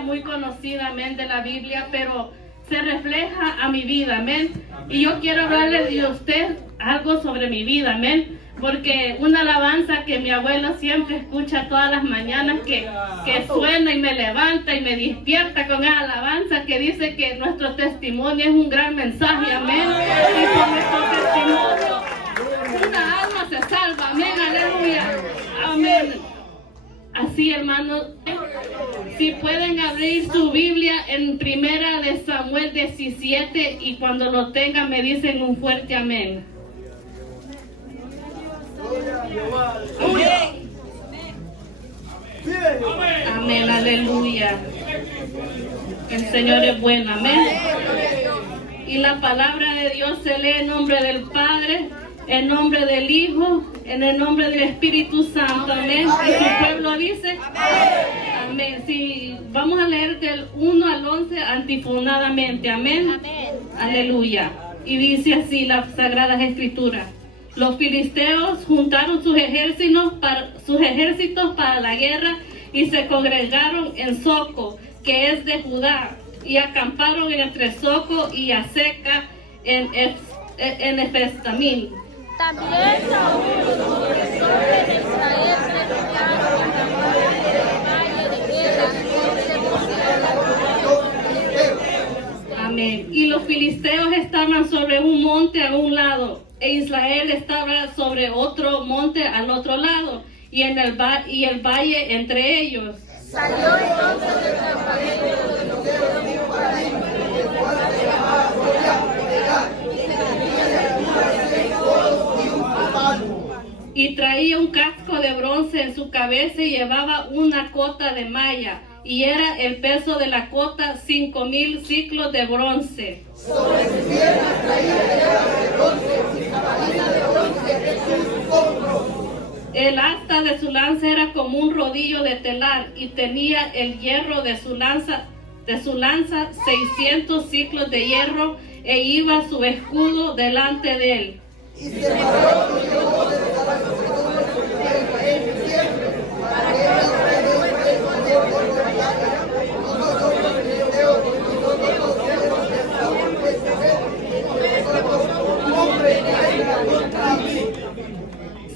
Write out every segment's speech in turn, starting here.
historia muy conocida, amén, de la Biblia, pero se refleja a mi vida, amén. Y yo quiero hablarle de usted algo sobre mi vida, amén. Porque una alabanza que mi abuelo siempre escucha todas las mañanas, que suena y me levanta y me despierta con esa alabanza, que dice que nuestro testimonio es un gran mensaje, amén. Y con nuestro testimonio una alma se salva, amén, aleluya, amén. Así, hermanos, si pueden abrir su Biblia en Primera de Samuel 17, y cuando lo tengan me dicen un fuerte amén. Amén, aleluya. El Señor es bueno, amén. Y la palabra de Dios se lee en nombre del Padre, en nombre del Hijo, en el nombre del Espíritu Santo, amén. Y su pueblo dice amén. Sí, vamos a leer del 1 al 11 antifonadamente, amén. Aleluya. Y dice así las Sagradas Escrituras: los filisteos juntaron sus ejércitos para la guerra y se congregaron en Soco, que es de Judá, y acamparon entre Soco y Aseca en Efestamín. También Saúl y los profesores de Israel predicaron en la parte del valle de guerra Amén. Y los filisteos estaban sobre un monte a un lado, e Israel estaba sobre otro monte al otro lado, y el valle entre ellos. Salió entonces del campamento de los filisteos para invadir el cual se llamaba Goliat, y tenía de altura 6 codos y un palmo. Y traía un casco de bronce en su cabeza y llevaba una cota de malla, y era el peso de la cota 5,000 ciclos de bronce. Sobre sus piernas traía llaves de bronce y jabalina de bronce en sus hombros. El asta de su lanza era como un rodillo de telar, y tenía el hierro de su lanza 600 ciclos de hierro, e iba su escudo delante de él. Y se paró y llevó de los sacerdotes de Israel siempre, para que él fuese el mayor por la batalla. Nosotros los filisteos, nosotros los siervos de Saúl, nosotros hombres que vengan contra mí.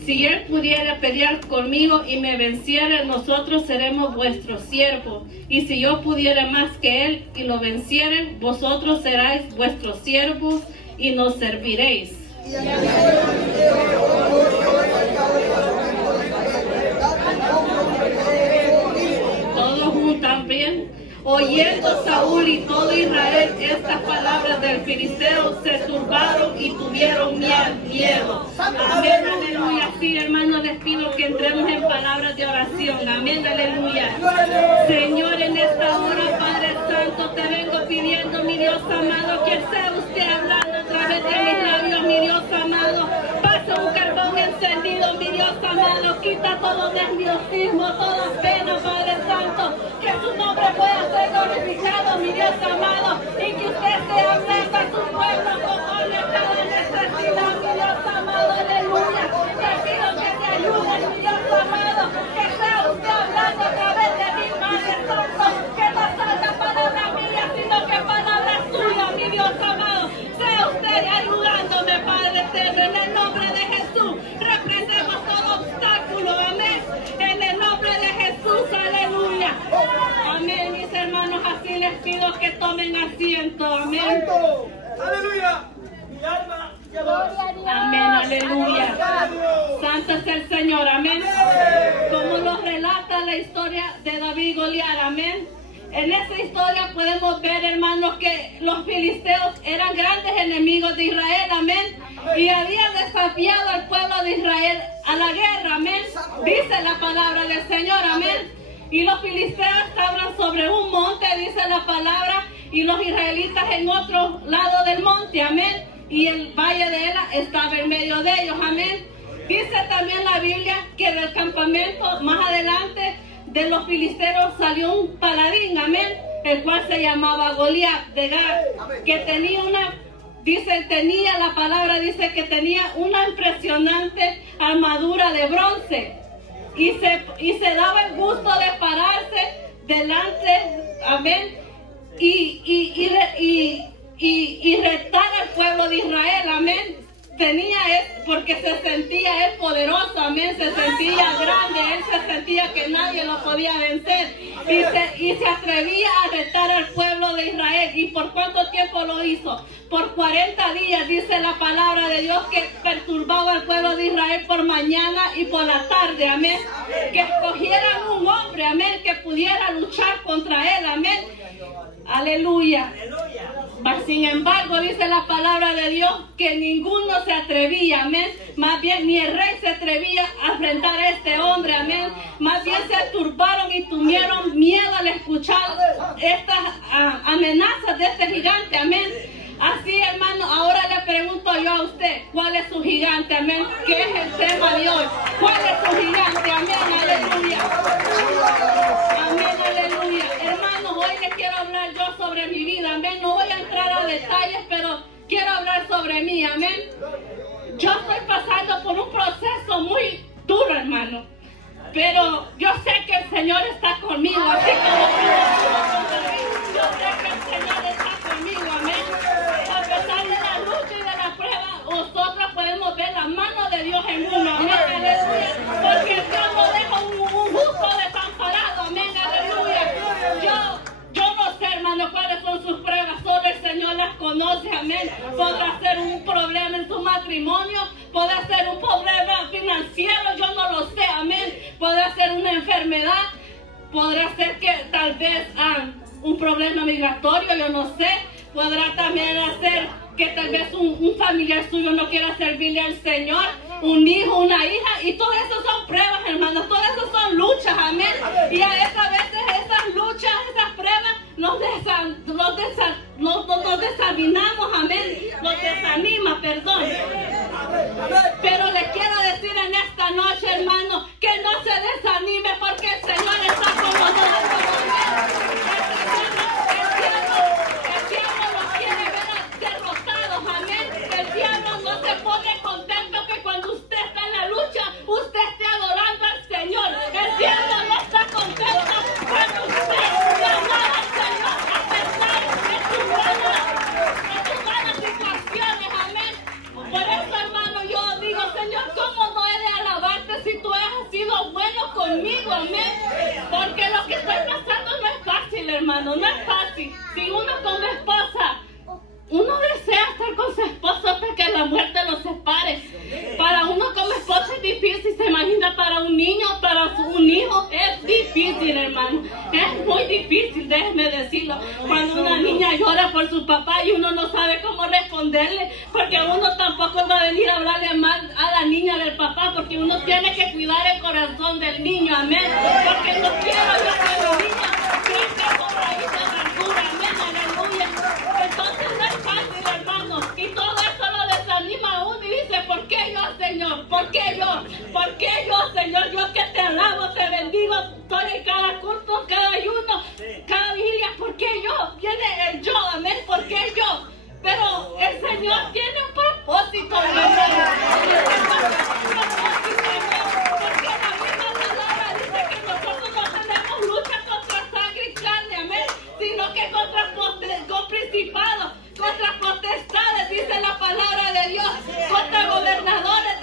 Si él pudiera pelear conmigo y me venciera, nosotros seremos vuestros siervos. Y si yo pudiera más que él y lo venciere, vosotros seráis vuestros siervos y nos serviréis. Todos juntos bien. Oyendo Saúl y todo Israel estas palabras del filisteo, se turbaron y tuvieron miedo. Amén, aleluya. Sí, hermanos, les pido que entremos en palabras de oración. Amén, aleluya. Señor, en esta hora, Padre Santo, te vengo pidiendo, mi Dios amado, que sea usted hablando a través de mis labios, mi Dios amado. Pasa un carbón encendido, mi Dios amado. Quita todo nerviosismo, toda pena, Padre Santo. Que su nombre pueda ser glorificado, mi Dios amado, y que usted sea hablando a su pueblo conforme a cada necesidad, mi Dios amado, aleluya. Te pido que te ayudes, mi Dios amado, que sea usted hablando a través de mi Padre Santo, que no salga palabra mía, sino que palabra suya, mi Dios amado. Sea usted ayudándome, Padre eterno, en el nombre de Jesús. Reprendemos todo obstáculo, amén, en el nombre de Jesús, aleluya. Amén, mis hermanos, así les pido que tomen asiento, amén. Aleluya. Mi alma te adora. Amén, aleluya. Santo es el Señor, amén. Como nos relata la historia de David y Goliat, amén. En esta historia podemos ver, hermanos, que los filisteos eran grandes enemigos de Israel, amén. Y habían desafiado al pueblo de Israel a la guerra, amén. Dice la palabra del Señor, amén. Y los filisteos estaban sobre un monte, dice la palabra, y los israelitas en otro lado del monte, amén. Y el valle de Ela estaba en medio de ellos, amén. Dice también la Biblia que del campamento más adelante de los filisteos salió un paladín, amén, el cual se llamaba Goliat de Gat, que tenía la palabra dice que tenía una impresionante armadura de bronce. Y se daba el gusto de pararse delante, amén, y retar al pueblo de Israel, amén. Porque se sentía él poderoso, amén, se sentía grande, él se sentía que nadie lo podía vencer y se atrevía a retar al pueblo de Israel. ¿Y por cuánto tiempo lo hizo? Por 40 días, dice la palabra de Dios, que perturbaba al pueblo de Israel por mañana y por la tarde, amén, que escogieran un hombre, amén, que pudiera luchar contra él, amén, aleluya. Sin embargo, dice la palabra de Dios que ninguno se atrevía, amén. Más bien, ni el rey se atrevía a enfrentar a este hombre, amén. Más bien se turbaron y tuvieron miedo al escuchar estas amenazas de este gigante, amén. Así, hermano, ahora le pregunto yo a usted, ¿cuál es su gigante, amén? ¿Qué es el tema de hoy? ¿Cuál es su gigante, amén? Aleluya. Amén, aleluya. Hermanos, hoy les quiero hablar yo sobre mi vida, amén. No voy a entrar a detalles, pero quiero hablar sobre mí, amén. Yo estoy pasando por un proceso muy duro, hermano. Pero yo sé que el Señor está conmigo, así como yo sé que el Señor está conmigo, amén. A pesar de la lucha y de la prueba, nosotros podemos ver la mano de Dios en uno, amén, aleluya. Porque Dios no deja un justo desamparado, amén, aleluya. Yo no sé, hermano, cuáles son sus pruebas, solo el Señor las conoce, amén. Podrá ser un problema en su matrimonio, podrá ser un problema financiero, yo no lo sé, amén. Podrá ser una enfermedad, podrá ser que tal vez un problema migratorio, yo no sé. Podrá también hacer que tal vez un familiar suyo no quiera servirle al Señor, un hijo, una hija, y todo eso son pruebas, hermanos, todo eso son luchas, amén. Y a veces esas luchas, esas pruebas nos desanimamos, amén, nos desanima, perdón. Pero les quiero decir en esta noche, hermano, que no se desanime porque el Señor está con nosotros, amén. El diablo los quiere ver derrotados, amén. El diablo no se pone contento que cuando usted está en la lucha, usted esté adorando al Señor. El diablo no está contento cuando usted le adora al Señor a pesar de sus malas situaciones, amén. Por eso, hermano, yo digo, Señor, ¿cómo no he de alabarte si tú has sido bueno conmigo, amén? Porque lo que estoy pasando no es fácil, hermano, no es fácil. Si uno como esposa, uno desea estar con su esposo hasta que la muerte los separe. Para uno como esposa es difícil, se imagina para un niño, para un hijo, es difícil, hermano. Es muy difícil, déjeme decirlo. Cuando una niña llora por su papá y uno no sabe cómo responderle, porque uno tampoco va a venir a hablarle mal a la niña del papá, porque uno tiene que cuidar el corazón del niño, amén. Porque no quiero yo que los niños crezcan con raíz de amargura, amén, aleluya. Entonces no es fácil, hermano, y todo eso lo desanima a uno y dice, ¿por qué yo, Señor? ¿Por qué yo? ¿Por qué yo, Señor? Yo que te alabo, te bendigo, estoy en cada culto, cada ayuno, cada vigilia, ¿por qué yo? Viene el yo, amén, ¿por qué yo? Pero el Señor tiene un propósito, hermano. Porque la misma palabra dice que nosotros no tenemos lucha contra sangre y carne, amén, sino que contra principados, contra potestades, dice la palabra de Dios, contra gobernadores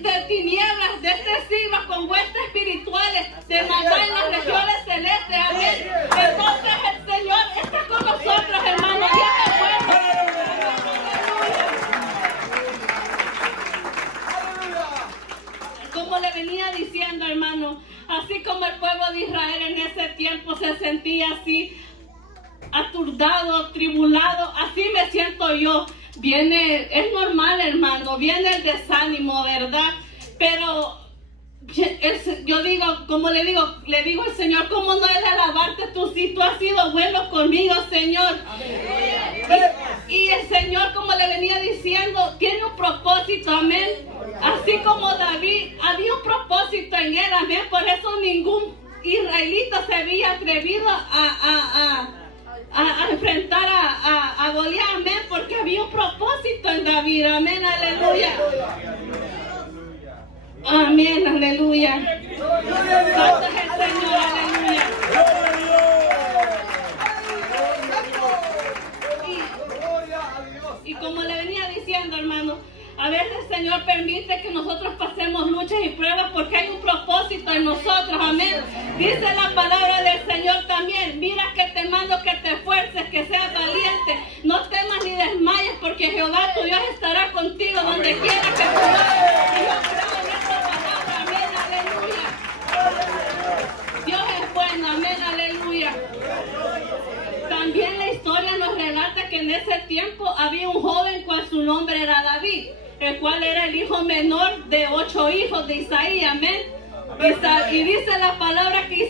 de tinieblas, de este siglo, con huestes espirituales, de maldad en las regiones celestes, amén. Entonces el Señor está con nosotros, hermanos, y es bueno. Como le venía diciendo, hermano, así como el pueblo de Israel en ese tiempo se sentía así, aturdado, tribulado, así me siento yo. Es normal, hermano, viene el desánimo, ¿verdad? Pero yo digo, como le digo al Señor, ¿cómo no he de alabarte tú si tú has sido bueno conmigo, Señor? Y el Señor, como le venía diciendo, tiene un propósito, amén. Así como David, había un propósito en él, amén. Por eso ningún israelita se había atrevido a enfrentar a Goliat, amén, porque había un propósito en David, amén, aleluya. Amén, aleluya. Santo es el Señor, aleluya. palabra del Señor también. Mira que te mando que te esfuerces, que seas valiente. No temas ni desmayes, porque Jehová tu Dios estará contigo donde quiera que tú vayas. Y yo creo en esta palabra. Amén, aleluya. Dios es bueno, amén, aleluya. También la historia nos relata que en ese tiempo había un joven cual su nombre era David, el cual era el hijo menor de 8 hijos de Isaí, amén. Y dice la palabra que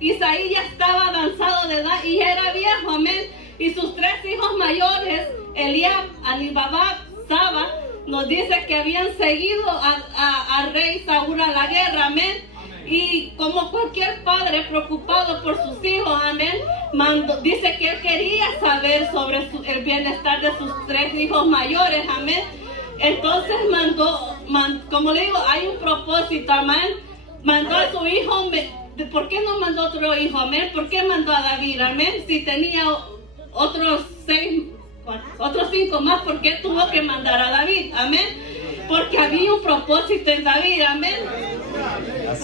Isaí ya estaba avanzado de edad y era viejo, amén. Y sus 3 hijos mayores, Eliab, Anibabab, Saba, nos dice que habían seguido al rey Saúl a la guerra, amén. Y como cualquier padre preocupado por sus hijos, amén, dice que él quería saber sobre el bienestar de sus 3 hijos mayores, amén. Entonces como le digo, hay un propósito, amén. Mandó a su hijo, ¿por qué no mandó otro hijo, amén? ¿Por qué mandó a David, amén? Si tenía otros 5 más, ¿por qué tuvo que mandar a David, amén? Porque había un propósito en David, amén.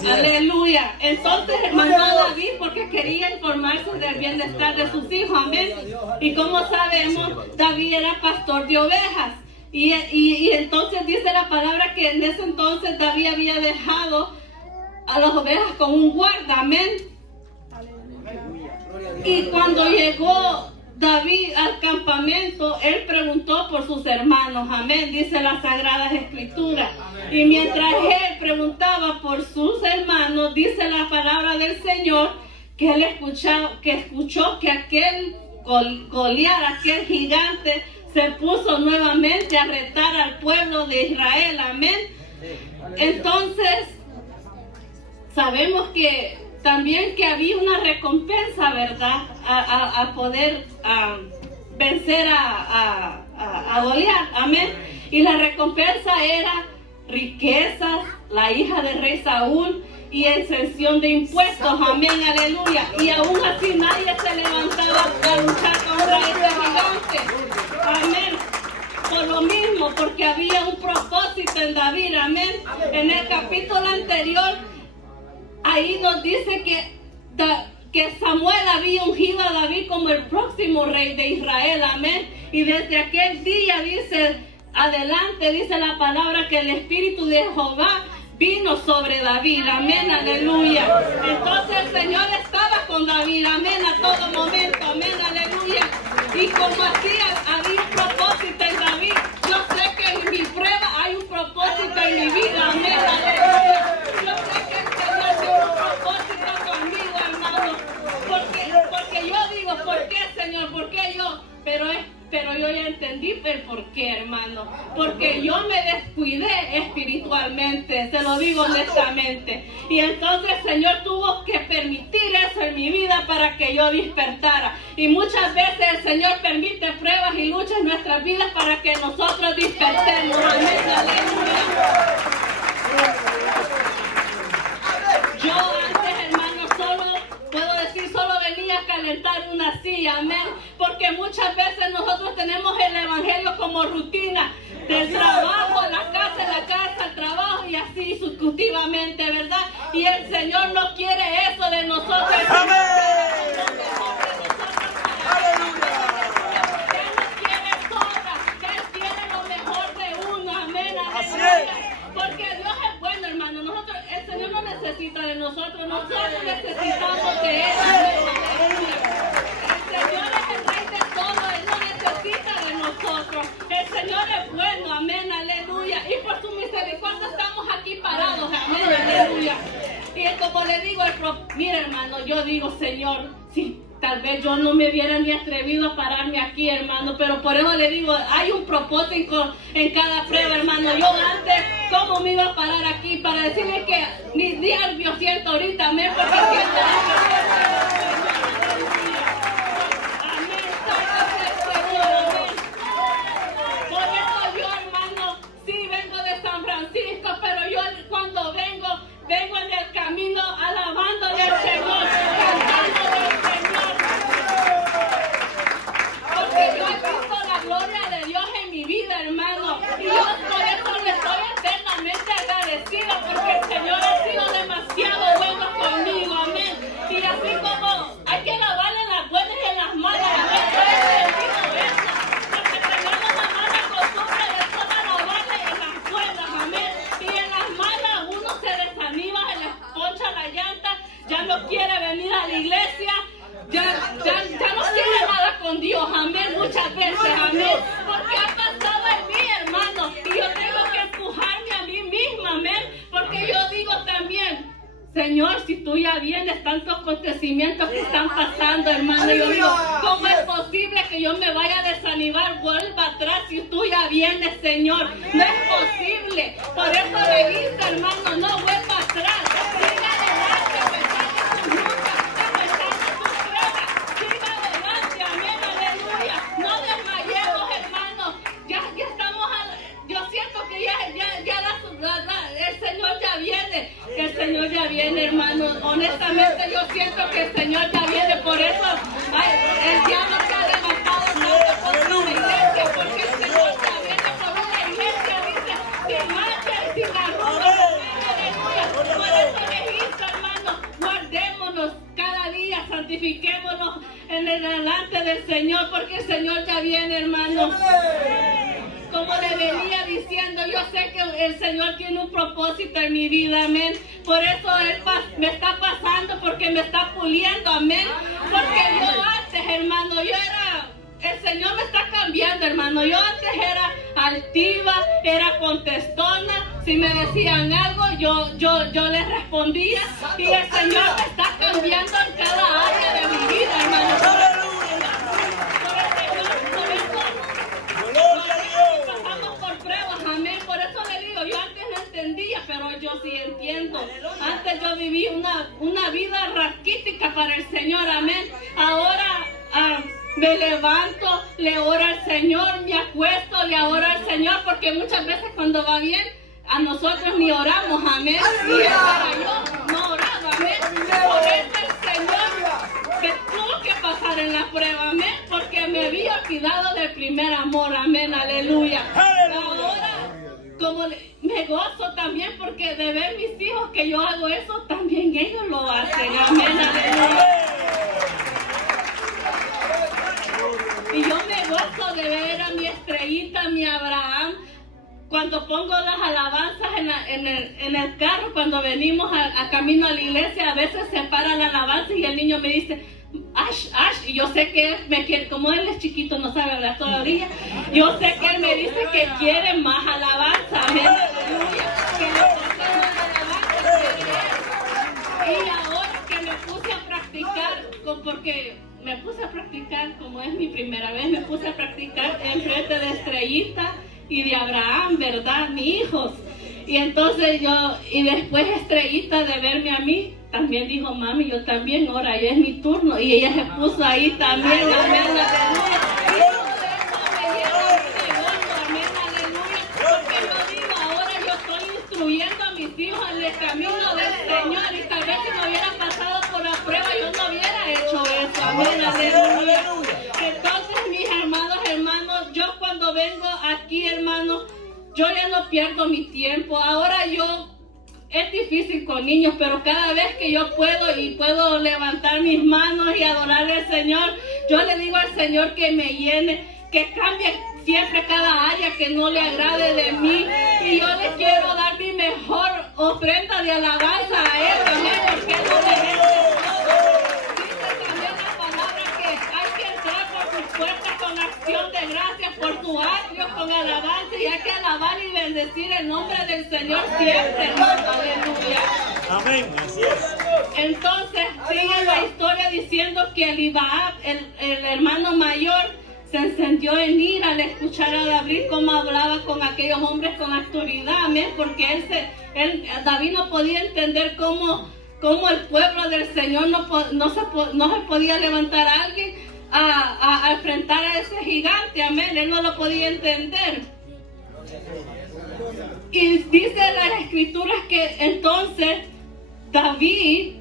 Aleluya. Entonces mandó a David porque quería informarse del bienestar de sus hijos, amén. Y como sabemos, David era pastor de ovejas. Y entonces dice la palabra que en ese entonces David había dejado a las ovejas con un guarda, amén. Y cuando llegó David al campamento, él preguntó por sus hermanos, amén, dice las Sagradas Escrituras. Y mientras él preguntaba por sus hermanos, dice la palabra del Señor, que él escuchó que aquel Goliat, aquel gigante, se puso nuevamente a retar al pueblo de Israel, amén. Entonces, sabemos que también que había una recompensa, ¿verdad? A poder vencer a Goliat, amén. Y la recompensa era riquezas, la hija del rey Saúl y exención de impuestos, amén, aleluya. Y aún así nadie se levantaba a luchar contra este gigante, amén. Por lo mismo, porque había un propósito en David, amén. En el capítulo anterior, ahí nos dice que Samuel había ungido a David como el próximo rey de Israel, amén. Y desde aquel día, dice, adelante, dice la palabra que el Espíritu de Jehová vino sobre David, amén, aleluya. Entonces el Señor estaba con David, amén, a todo momento, amén, aleluya. Y como así había un propósito en David, yo sé que en mi prueba hay un propósito en mi vida, amén, aleluya. Yo sé que el Señor tiene un propósito conmigo, hermano. Porque yo digo, ¿por qué, Señor? ¿Por qué yo? Pero yo ya entendí el por qué, hermano. Porque yo me descuidé espiritualmente, se lo digo honestamente. Y entonces el Señor tuvo que permitir eso en mi vida para que yo despertara. Y muchas veces el Señor permite pruebas y luchas en nuestras vidas para que nosotros despertemos. Amén, aleluya. Yo antes, hermano, puedo decir, solo venía a calentar una silla, amén. Porque muchas veces nosotros tenemos el evangelio como rutina, del trabajo a la casa, al trabajo y así sucesivamente, ¿verdad? Y el Señor no quiere eso de nosotros. ¡Amén! Él no quiere sobra, Él quiere lo mejor de uno, amén, aleluya. Porque Dios es bueno, hermano. El Señor no necesita de nosotros necesitamos de Él. El Señor es el Rey de todo, Él no necesita de nosotros. El Señor es bueno, amén, aleluya. Y por su misericordia estamos aquí parados, amén, aleluya. Y como le digo, mira, hermano, yo digo, Señor, sí. Tal vez yo no me hubiera ni atrevido a pararme aquí, hermano, pero por eso le digo, hay un propósito en cada prueba, hermano. Yo antes, ¿cómo me iba a parar aquí? Para decirle que ni días yo siento ahorita, amén, porque siento amén, sácase el Señor, amén. Por eso yo, hermano, sí vengo de San Francisco, pero yo cuando vengo en el camino alabándole al Señor, cantándole al Señor. Porque yo he visto la gloria de Dios en mi vida, hermano. Y yo por eso le estoy eternamente agradecida, porque el Señor ha sido demasiado bueno conmigo, amén. Y así Señor, si tú ya vienes, tantos acontecimientos que están pasando, hermano. Yo digo, ¿cómo es posible que yo me vaya a desanimar? Vuelva atrás si tú ya vienes, Señor. No es posible. Por eso le dice, hermano, no vuelva atrás. Siga adelante, a pesar de sus luchas, a pesar de sus pruebas. Siga adelante, amén, aleluya. No desmayemos, hermano. Ya estamos, yo siento que el Señor ya viene. El Señor ya viene, hermano. Honestamente yo siento que el Señor ya viene. Por eso el diablo se ha levantado tanto contra la iglesia, porque el Señor ya viene por una iglesia, dice, sin mancha y sin arrugas. Aleluya. Por eso les hizo, hermano, guardémonos cada día, santifiquémonos en el delante del Señor, porque el Señor ya viene, hermano. Como le venía diciendo, yo sé que el Señor tiene un propósito en mi vida, amén. Por eso Él me está pasando, porque me está puliendo, amén. Porque yo antes, hermano, el Señor me está cambiando, hermano. Yo antes era altiva, era contestona. Si me decían algo, yo les respondía. Y el Señor me está cambiando en cada área de mi vida, hermano. Por eso le digo, yo antes no entendía, pero yo sí entiendo. Antes yo viví una vida raquítica para el Señor, amén. Ahora me levanto, le oro al Señor, me acuesto, le oro al Señor, porque muchas veces cuando va bien, a nosotros ni oramos, amén. Y para yo no oraba, amén. Por eso el Señor que tuvo que pasar en la prueba, amén, porque me había olvidado del primer amor, amén, aleluya. Ahora, como me gozo también porque de ver mis hijos que yo hago eso, también ellos lo hacen, amén, aleluya. Y yo me gozo de ver a mi Estrellita, mi Abraham, cuando pongo las alabanzas en el carro, cuando venimos a camino a la iglesia, a veces se para la alabanza y el niño me dice, Ash, y yo sé que él me quiere, como él es chiquito, no sabe hablar todavía, yo sé que él me dice que quiere más alabanza, amén, aleluya, que le toque más alabanza, y ahora que me puse a practicar, porque me puse a practicar, como es mi primera vez, me puse a practicar enfrente de Estrellita y de Abraham, ¿verdad? Mis hijos. Y entonces y después Estrellita de verme a mí, también dijo, mami, yo también, ahora ya es mi turno. Y ella se puso ahí también, amén, aleluya. Y todo eso me llena de gozo, amén, aleluya. Porque yo digo, ahora yo estoy instruyendo a mis hijos en el camino del Señor. Y tal vez si me hubiera pasado por la prueba, yo no hubiera hecho eso, amén, aleluya. Entonces, mis hermanos, yo cuando vengo aquí, hermanos, yo ya no pierdo mi tiempo. Ahora es difícil con niños, pero cada vez que yo puedo levantar mis manos y adorarle al Señor, yo le digo al Señor que me llene, que cambie siempre cada área que no le agrade de mí. Y yo le quiero dar mi mejor ofrenda de alabanza a Él, amén, porque Él lo merece todo. Dice también la palabra que hay que entrar por sus puertas con acción de gracias, por tu atrio con alabanza, y hay que alabar y bendecir el nombre del Señor siempre, hermano, aleluya. Amén, así es. Entonces sigue la historia diciendo que Eliab, el hermano mayor, se encendió en ira al escuchar a David cómo hablaba con aquellos hombres con autoridad, amén, porque David no podía entender cómo el pueblo del Señor no se podía levantar a alguien a enfrentar a ese gigante, amén, él no lo podía entender. Y dice las escrituras que entonces David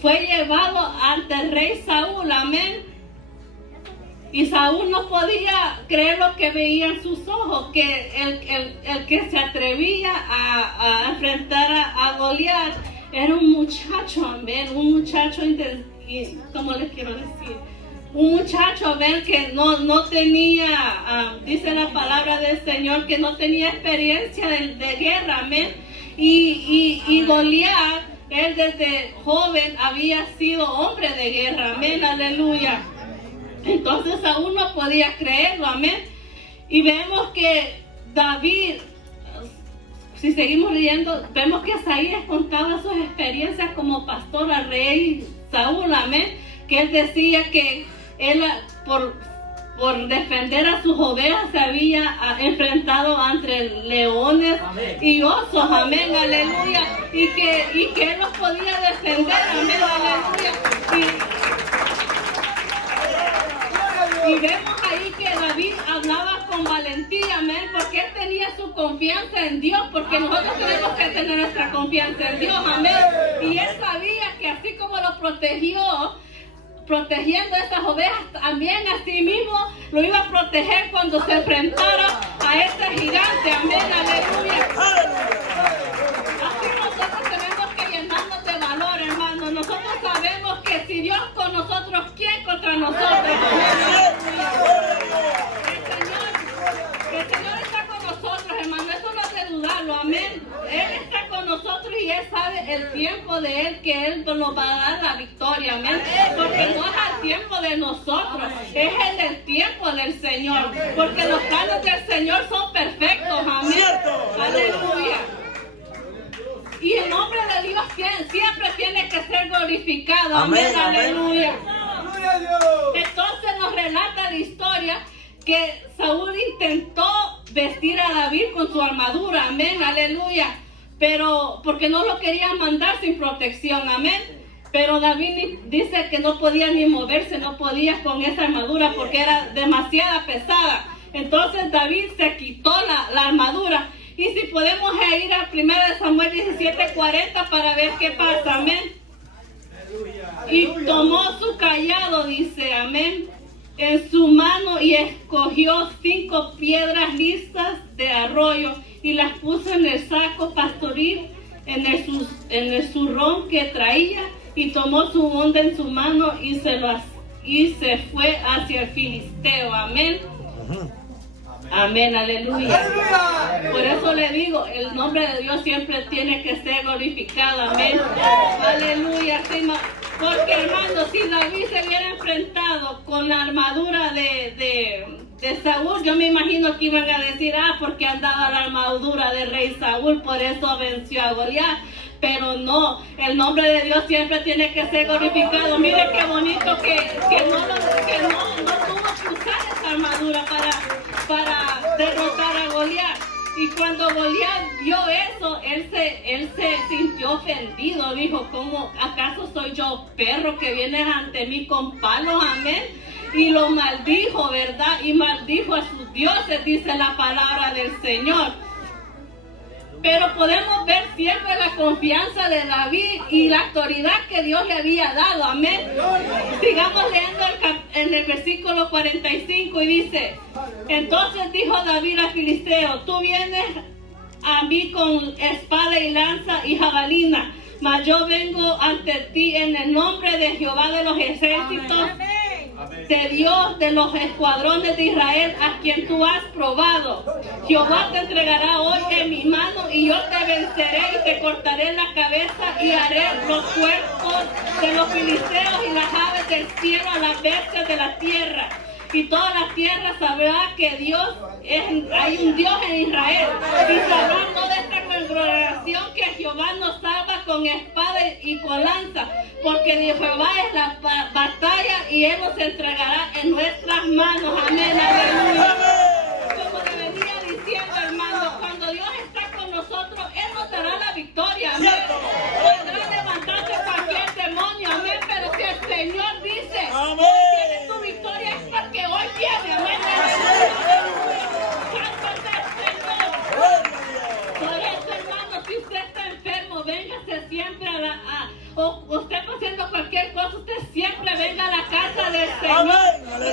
fue llevado ante el rey Saúl, amén. Y Saúl no podía creer lo que veía en sus ojos, que el que se atrevía a enfrentar a Goliat era un muchacho, amén, un muchacho, ¿cómo les quiero decir? Un muchacho, amén, que no tenía, dice la palabra del Señor, que no tenía experiencia de guerra, amén. Y Goliat, él desde joven había sido hombre de guerra, amén, aleluya. Entonces Saúl no podía creerlo, amén. Y vemos que David si seguimos leyendo, vemos que Isaías contaba sus experiencias como pastor al rey Saúl, amén, que él decía que él por defender a sus ovejas se había enfrentado entre leones y osos, amén, aleluya, y que él los podía defender, amén, aleluya. Y vemos ahí que David hablaba con valentía, amén, porque él tenía su confianza en Dios, porque nosotros tenemos que tener nuestra confianza en Dios, amén. Y él sabía que así como lo protegiendo a esas ovejas, también a sí mismo lo iba a proteger cuando se enfrentara a ese gigante, amén, aleluya. Así nosotros tenemos que llenarnos de valor, hermano. Nosotros sabemos que si Dios con nosotros, ¿quién contra nosotros? Amén. El Señor está con nosotros, hermano. Eso no es de dudarlo, amén. Él está con nosotros y Él sabe el tiempo de Él, que Él nos va a dar la victoria, amén. Porque no es al tiempo de nosotros, es en el tiempo del Señor. Porque los planes del Señor son perfectos, amén. Aleluya. Y el nombre de Dios siempre tiene que ser glorificado, amén, aleluya. Entonces nos relata la historia que Saúl intentó vestir a David con su armadura, amén, aleluya, pero porque no lo quería mandar sin protección, amén. Pero David dice que no podía ni moverse, no podía con esa armadura porque era demasiado pesada. Entonces David se quitó la armadura. Y si podemos ir a 1 Samuel 17:40 para ver qué pasa, amén. Y tomó su callado, dice, amén, en su mano y escogió 5 piedras lisas de arroyo y las puso en el saco pastoril, en el zurrón que traía, y tomó su onda en su mano y se fue hacia el filisteo, amén. Amén, aleluya. Por eso le digo, el nombre de Dios siempre tiene que ser glorificado, amén. Aleluya, porque hermano, si David se hubiera enfrentado con la armadura de Saúl, yo me imagino que iban a decir, porque andaba la armadura del rey Saúl, por eso venció a Goliat. Pero no, el nombre de Dios siempre tiene que ser glorificado. Mire qué bonito que no tuvo que usar esa armadura para derrotar a Goliat. Y cuando Goliat vio eso, él se sintió ofendido. Dijo, ¿cómo acaso soy yo perro que vienes ante mí con palos? Amén. Y lo maldijo, ¿verdad? Y maldijo a sus dioses, dice la palabra del Señor. Pero podemos ver siempre la confianza de David y la autoridad que Dios le había dado. Amén. Sigamos leyendo en el versículo 45 y dice, entonces dijo David al filisteo, tú vienes a mí con espada y lanza y jabalina, mas yo vengo ante ti en el nombre de Jehová de los ejércitos, de Dios de los escuadrones de Israel, a quien tú has probado. Jehová te entregará hoy en mi mano y yo te venceré y te cortaré la cabeza y haré los cuerpos de los filisteos y las aves del cielo a las bestias de la tierra. Y toda la tierra sabrá que hay un Dios en Israel. Y sabrá toda esta congregación que Jehová nos salva con espada y con lanza, porque de Jehová es la batalla y Él nos entregará en nuestras manos. Amén, aleluya. Como le venía diciendo, hermano, cuando Dios está con nosotros, Él nos dará la victoria. Amén. Podrá levantarse cualquier demonio, amén, pero si el Señor dice, hoy tienes tu victoria, es porque hoy viene, amén. Por eso, hermano, si usted está enfermo, véngase siempre o usted está haciendo cualquier cosa, usted siempre venga a la casa del Señor.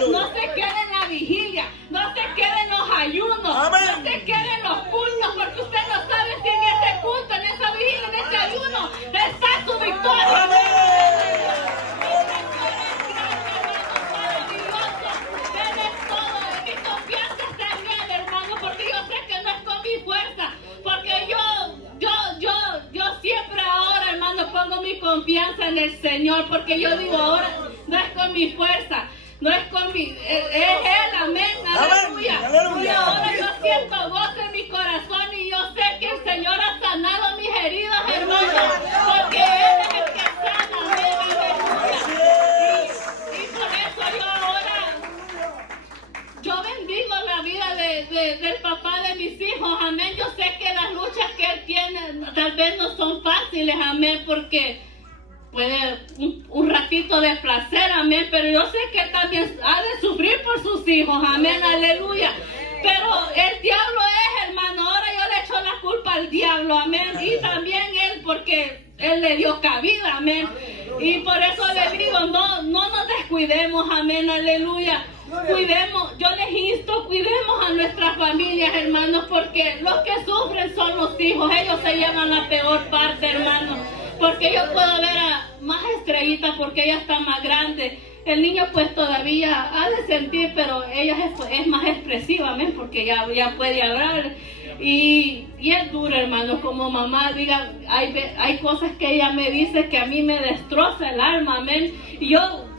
No se quede en la vigilia, no se quede en los ayunos, no se quede en los cultos, porque usted no sabe si en ese culto, en esa vigilia, en ese ayuno, está su victoria. Pongo mi confianza en el Señor, porque yo digo ahora no es con mi fuerza, no es con mi, es Él, amén, aleluya. Y ahora yo siento gozo en mi corazón y yo sé que el Señor Señor ha sanado mis heridas, hermanos, porque Él es el que sana, amén, aleluya. Y por eso yo bendigo la vida del papá de mis hijos, amén. Yo sé que las luchas que él tiene tal vez no son fáciles, amén, porque puede un ratito de placer, amén, pero yo sé que también ha de sufrir por sus hijos, amén, aleluya. Pero el diablo es, hermano, ahora yo le echo la culpa al diablo, amén, y también él, porque él le dio cabida, amén. Y por eso le digo, no nos descuidemos, amén, aleluya. Cuidemos, yo les insto, cuidemos a nuestras familias, hermanos, porque los que sufren son los hijos, ellos se llevan la peor parte, hermanos. Porque yo puedo ver a más estrellitas porque ella está más grande. El niño pues todavía ha de sentir, pero ella es más expresiva, amén, porque ya puede hablar. Y es duro, hermano, como mamá, diga, hay cosas que ella me dice que a mí me destroza el alma, amén.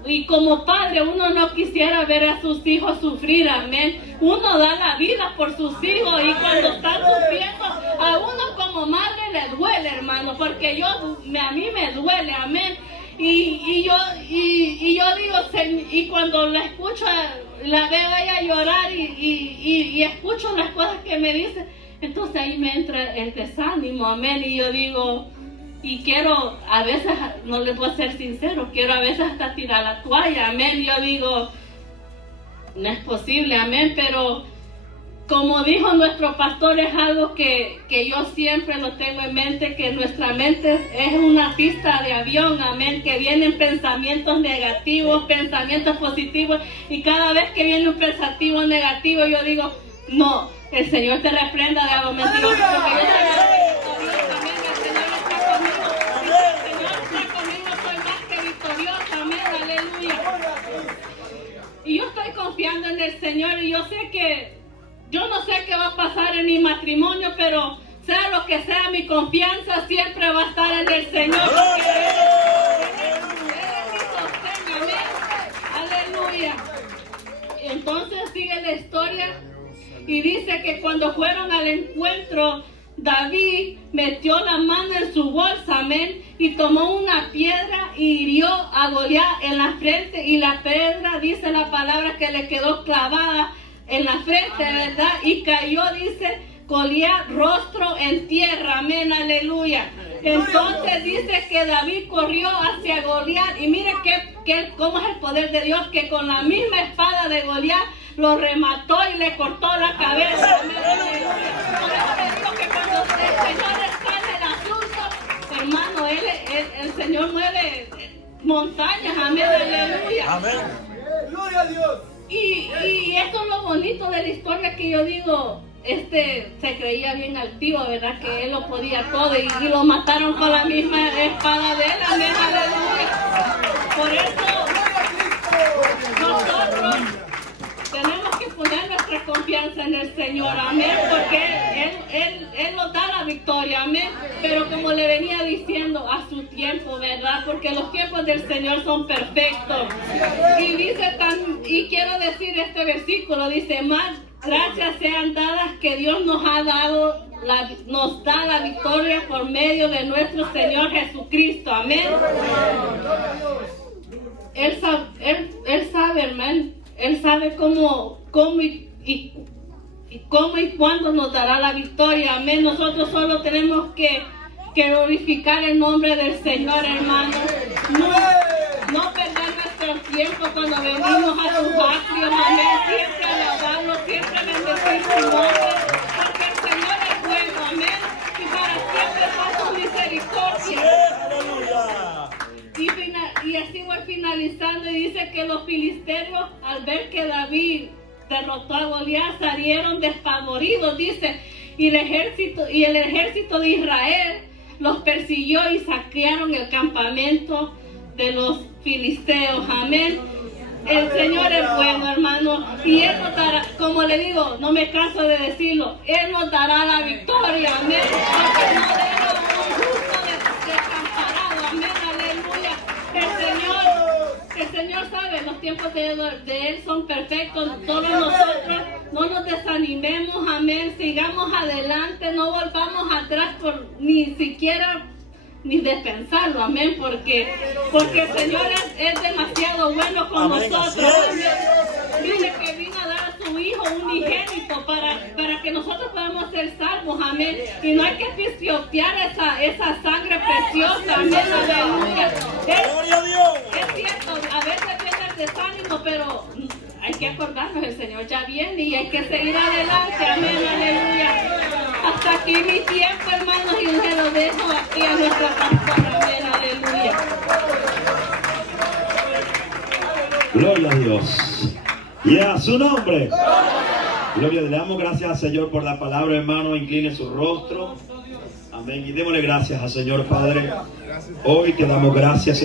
Y como padre, uno no quisiera ver a sus hijos sufrir, amén. Uno da la vida por sus hijos y cuando están sufriendo, a uno como madre le duele, hermano, porque a mí me duele, amén. Y yo digo, y cuando la escucho, la veo a ella llorar y escucho las cosas que me dice, entonces ahí me entra el desánimo, amén. Y yo digo, y quiero, a veces, no les voy a ser sincero, quiero a veces hasta tirar la toalla, amén. Yo digo, no es posible, amén, pero como dijo nuestro pastor, es algo que yo siempre lo tengo en mente, que nuestra mente es una pista de avión, amén, que vienen pensamientos negativos, pensamientos positivos, y cada vez que viene un pensamiento negativo, yo digo, no, el Señor te reprenda de algo mentiroso, porque yo también, el Señor está conmigo, el Señor está conmigo, soy más que victoriosa, amén, aleluya. Y yo estoy confiando en el Señor, y yo sé que yo no sé qué va a pasar en mi matrimonio, pero sea lo que sea, mi confianza siempre va a estar en el Señor. Porque Él es mi sostén, amén. Aleluya. Entonces sigue la historia y dice que cuando fueron al encuentro, David metió la mano en su bolsa, amén, y tomó una piedra y hirió a Goliat en la frente, y la piedra, dice la palabra, que le quedó clavada en la frente, ¿verdad? Y cayó, dice, Goliat rostro en tierra, amén, aleluya. Entonces dice que David corrió hacia Goliat, y mire cómo es el poder de Dios, que con la misma espada de Goliat lo remató y le cortó la cabeza, amén, aleluya. Por eso le digo que cuando el Señor está en el asunto, hermano, el Señor mueve montañas, amén, aleluya. Amén. Gloria a Dios. Y esto es lo bonito de la historia, que yo digo, se creía bien altivo, ¿verdad? Que él lo podía todo, y lo mataron con la misma espada de él, amén, aleluya. Por eso nosotros tenemos que poner nuestra confianza en el Señor, amén, porque Él nos da la victoria, amén. Pero como le venía diciendo, a su tiempo, ¿verdad? Porque los tiempos del Señor son perfectos. Y dice y quiero decir este versículo, dice, más gracias sean dadas que Dios nos da la victoria por medio de nuestro Señor Jesucristo, amén. Él sabe, hermano. Él sabe cómo y cuándo nos dará la victoria, amén. Nosotros solo tenemos que glorificar el nombre del Señor, hermano. No perder nuestro tiempo cuando venimos a sus atrios, amén. Siempre alabarlo, siempre bendecir su nombre, porque el Señor es bueno, amén. Y para siempre está su misericordia. Y así voy finalizando, y dice que los filisteos, al ver que David derrotó a Goliat, salieron despavoridos, dice, y el ejército de Israel los persiguió y saquearon el campamento de los filisteos, amén. El Señor es bueno, hermano, y Él nos dará, como le digo, no me canso de decirlo, Él nos dará la victoria, amén, porque no deja un justo desamparado, amén, aleluya. El Señor sabe, que los tiempos de Él son perfectos. Todos nosotros no nos desanimemos, amén. Sigamos adelante, no volvamos atrás por ni siquiera ni de pensarlo, amén, porque el Señor es demasiado bueno con nosotros, amén. Dice que vino a dar a su Hijo unigénito para que nosotros podamos ser salvos, amén, y no hay que pisotear esa sangre preciosa, amén, aleluya. Es cierto, a veces viene el desánimo, pero hay que acordarnos, el Señor ya viene y hay que seguir adelante, amén, aleluya. Hasta aquí mi tiempo, hermanos, y se lo dejo aquí a nuestra pastora, amén, aleluya. Gloria a Dios. Y a su nombre. Gloria, le damos gracias al Señor por la palabra, hermano. Incline su rostro. Amén. Y démosle gracias al Señor Padre. Hoy te damos gracias.